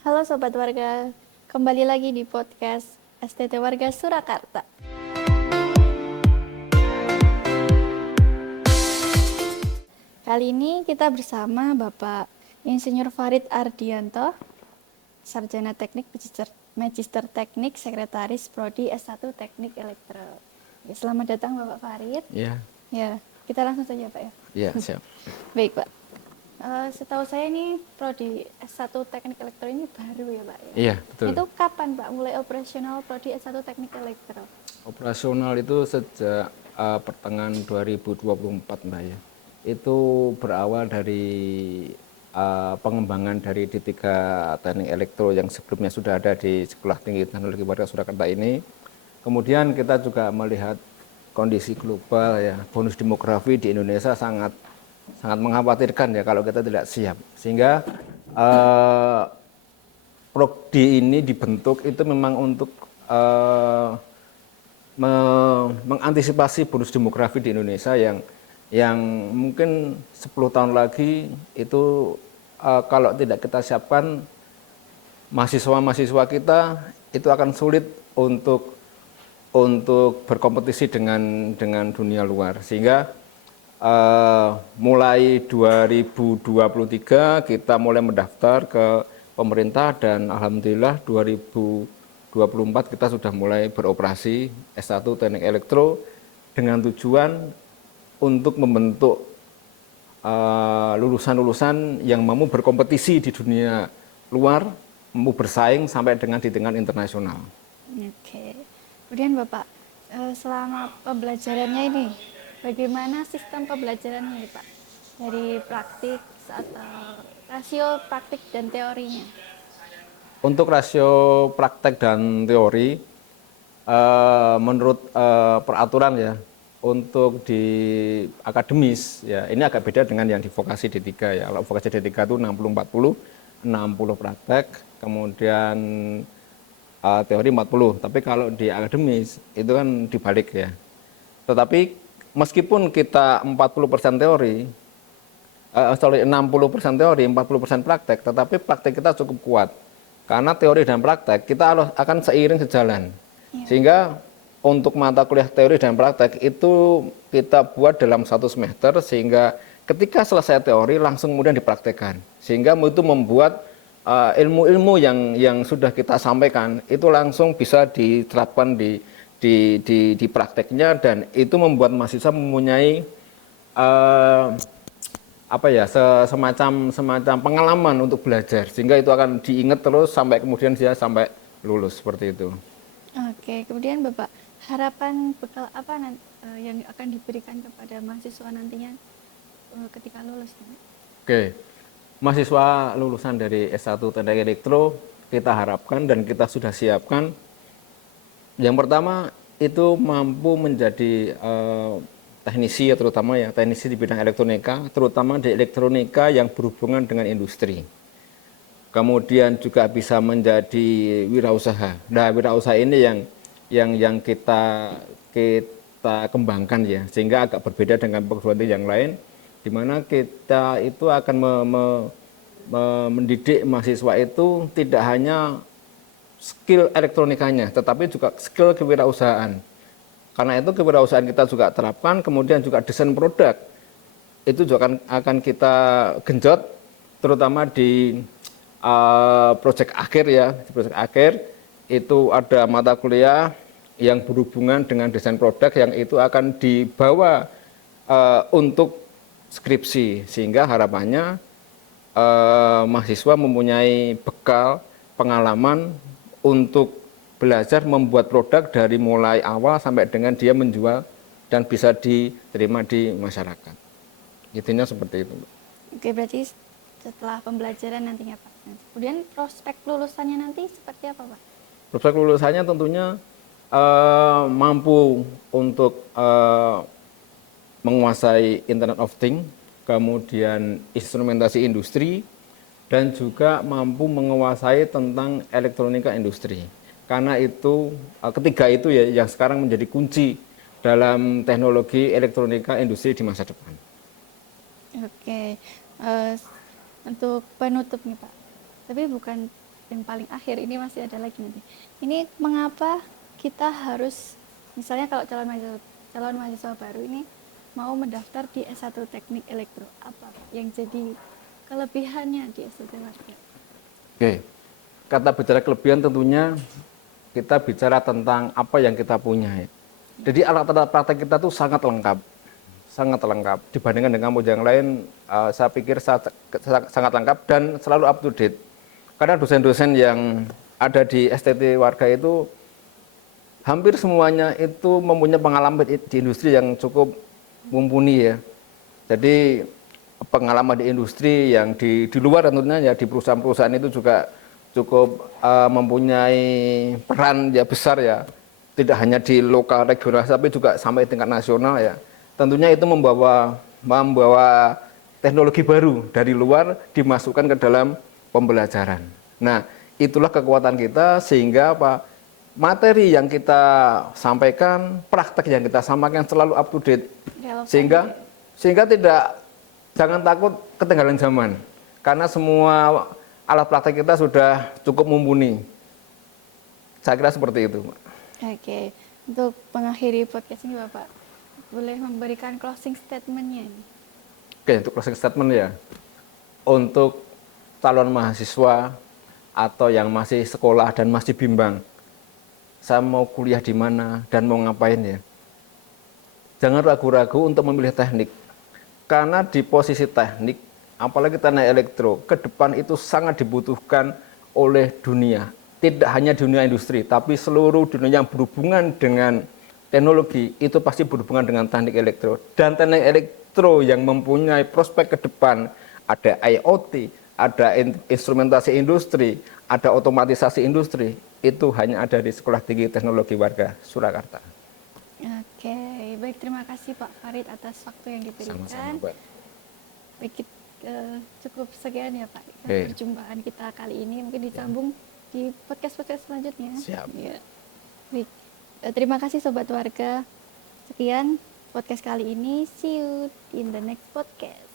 Halo Sobat Warga, kembali lagi di podcast STT Warga Surakarta. Kali ini kita bersama Bapak Insinyur Farid Ardianto, Sarjana Teknik Magister Teknik, Sekretaris Prodi S1 Teknik Elektro. Ya, selamat datang Bapak Farid. Iya. Ya, kita langsung saja Pak ya. Iya, siap. Baik Pak. Setahu saya ini Prodi S1 Teknik Elektro ini baru ya Pak ya? Iya, betul. Itu kapan Pak mulai operasional Prodi S1 Teknik Elektro? Operasional itu sejak pertengahan 2024, Mbak ya. Itu berawal dari pengembangan dari D3 Teknik Elektro yang sebelumnya sudah ada di Sekolah Tinggi Teknologi Warga Surakarta ini. Kemudian kita juga melihat kondisi global ya, bonus demografi di Indonesia sangat mengkhawatirkan ya kalau kita tidak siap. Sehingga Prodi ini dibentuk itu memang untuk mengantisipasi bonus demografi di Indonesia yang mungkin 10 tahun lagi itu kalau tidak kita siapkan mahasiswa-mahasiswa kita itu akan sulit untuk berkompetisi dengan dunia luar. Sehingga mulai 2023 kita mulai mendaftar ke pemerintah dan alhamdulillah 2024 kita sudah mulai beroperasi S1 Teknik Elektro dengan tujuan untuk membentuk lulusan-lulusan yang mampu berkompetisi di dunia luar, mampu bersaing sampai dengan di tingkat internasional. Oke. Kemudian Bapak, selama pembelajarannya ini, bagaimana sistem pembelajarannya ini Pak? Dari praktik atau rasio praktik dan teorinya? Untuk rasio praktek dan teori, menurut peraturan ya, untuk di akademis ya ini agak beda dengan yang di vokasi D3 ya. Kalau vokasi D3 itu 60-40, 60 praktek, kemudian teori 40. Tapi kalau di akademis itu kan dibalik ya. Tetapi meskipun kita 40% teori, 60% teori, 40% praktek, tetapi praktek kita cukup kuat. Karena teori dan praktek kita akan seiring sejalan. Sehingga untuk mata kuliah teori dan praktek itu kita buat dalam 1 semester sehingga ketika selesai teori langsung kemudian dipraktekkan. Sehingga itu membuat ilmu-ilmu yang sudah kita sampaikan itu langsung bisa diterapkan di prakteknya dan itu membuat mahasiswa mempunyai semacam pengalaman untuk belajar sehingga itu akan diingat terus sampai kemudian dia sampai lulus seperti itu. Oke, kemudian Bapak, harapan bekal apa yang akan diberikan kepada mahasiswa nantinya ketika lulus? Oke, mahasiswa lulusan dari S1 Teknik Elektro kita harapkan dan kita sudah siapkan. Yang pertama itu mampu menjadi teknisi ya, terutama ya teknisi di bidang elektronika, terutama di elektronika yang berhubungan dengan industri. Kemudian juga bisa menjadi wirausaha. Nah, wirausaha ini yang kita kembangkan ya, sehingga agak berbeda dengan perguruan tinggi yang lain, di mana kita itu akan mendidik mahasiswa itu tidak hanya skill elektronikanya, tetapi juga skill kewirausahaan. Karena itu kewirausahaan kita juga terapkan, kemudian juga desain produk itu juga akan kita genjot, terutama di proyek akhir ya. Di proyek akhir itu ada mata kuliah yang berhubungan dengan desain produk yang itu akan dibawa untuk skripsi, sehingga harapannya mahasiswa mempunyai bekal pengalaman untuk belajar membuat produk dari mulai awal sampai dengan dia menjual dan bisa diterima di masyarakat. Intinya seperti itu. Oke, berarti setelah pembelajaran nantinya Pak. Kemudian prospek lulusannya nanti seperti apa Pak? Prospek lulusannya tentunya mampu untuk menguasai Internet of Things, kemudian instrumentasi industri, dan juga mampu menguasai tentang elektronika industri. Karena itu ketiga itu ya yang sekarang menjadi kunci dalam teknologi elektronika industri di masa depan. Oke, untuk penutup nih Pak. Tapi bukan yang paling akhir, ini masih ada lagi nanti. Ini mengapa kita harus, misalnya kalau calon mahasiswa baru ini mau mendaftar di S1 Teknik Elektro, apa yang jadi kelebihannya di S1 Warga? Oke, kata bicara kelebihan tentunya kita bicara tentang apa yang kita punya ya. Jadi alat-alat praktek kita tuh sangat lengkap dibandingkan dengan kampus yang lain. Saya pikir sangat lengkap dan selalu up to date. Karena dosen-dosen yang ada di STT Warga itu hampir semuanya itu mempunyai pengalaman di industri yang cukup mumpuni ya. Jadi pengalaman di industri yang di luar tentunya ya, di perusahaan-perusahaan itu juga cukup mempunyai peran ya besar ya, tidak hanya di lokal regional tapi juga sampai tingkat nasional ya. Tentunya itu membawa teknologi baru dari luar dimasukkan ke dalam pembelajaran. Nah, itulah kekuatan kita sehingga apa, materi yang kita sampaikan, praktek yang kita sampaikan selalu up to date. Sehingga jangan takut ketinggalan zaman. Karena semua alat praktek kita sudah cukup mumpuni. Saya kira seperti itu. Oke, untuk mengakhiri podcast ini Bapak, boleh memberikan closing statement-nya? Oke, untuk closing statement ya. Untuk calon mahasiswa atau yang masih sekolah dan masih bimbang, saya mau kuliah di mana dan mau ngapain ya. Jangan ragu-ragu untuk memilih teknik. Karena di posisi teknik, apalagi teknik elektro, ke depan itu sangat dibutuhkan oleh dunia. Tidak hanya dunia industri, tapi seluruh dunia yang berhubungan dengan teknologi, itu pasti berhubungan dengan teknik elektro. Dan teknik elektro yang mempunyai prospek ke depan, ada IoT, ada instrumentasi industri, ada otomatisasi industri, itu hanya ada di Sekolah Tinggi Teknologi Warga Surakarta. Oke, baik, terima kasih Pak Farid atas waktu yang diberikan. Sama-sama, Pak. Baik, cukup sekian ya Pak Oke. perjumpaan kita kali ini. Mungkin disambung di podcast-podcast selanjutnya. Siap. Ya. Baik, terima kasih Sobat Warga. Sekian podcast kali ini. See you in the next podcast.